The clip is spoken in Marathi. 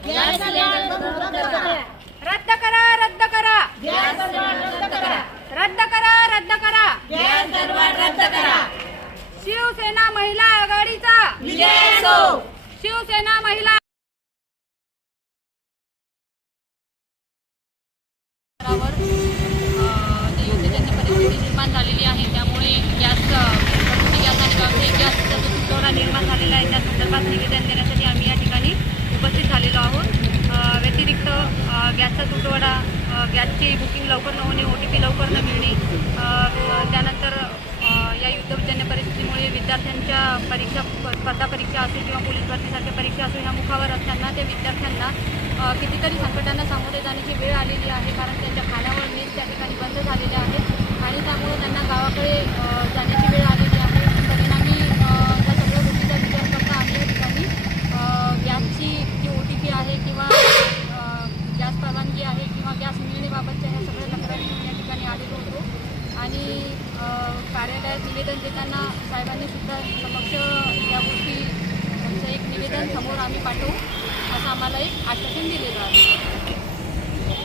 रद्द करा, रद्द करा, रद्द करा, रद्द करा, रद्द करा। शिवसेना महिला आघाडीचा विजय असो। शिवसेना महिला युद्धजन्य परिस्थिती निर्माण झालेली आहे, त्यामुळे गॅस आणि गॅसचा जो तुटवडा निर्माण झालेला आहे त्या संदर्भात निवेदन देण्यासाठी आम्ही या ठिकाणी उपस्थित झालेलो आहोत। व्यतिरिक्त गॅसचा तुटवडा, गॅसची बुकिंग लवकर न होणे, OTP लवकर न मिळणे, त्यानंतर या युद्धजन्य परिस्थितीमुळे विद्यार्थ्यांच्या परीक्षा, स्पर्धा परीक्षा असो किंवा पोलीस भरतीसारख्या परीक्षा असो ह्या मुखावर असताना त्या विद्यार्थ्यांना कितीतरी संकटांना सामोरे जाण्याची वेळ आलेली आहे, कारण त्यांच्या खाण्यावर मेस त्या ठिकाणी बंद झालेल्या आहेत आणि त्यामुळे त्यांना गावाकडे जाण्याची वेळ आलेली आहे। परिणामी त्या सगळ्या गोष्टीचा विचार करता आम्ही या ठिकाणी गॅसची जी OTP आहे किंवा गॅस परवानगी आहे किंवा गॅस मिळण्याबाबतच्या ह्या सगळ्या तक्रारी या ठिकाणी आलेलो होतो आणि कार्यालयात निवेदन देताना साहेबांनी सुद्धा समक्ष या गोष्टी एक निवेदन समोर आम्ही पाठवू असं आम्हाला एक आश्वासन दिलेलं आहे।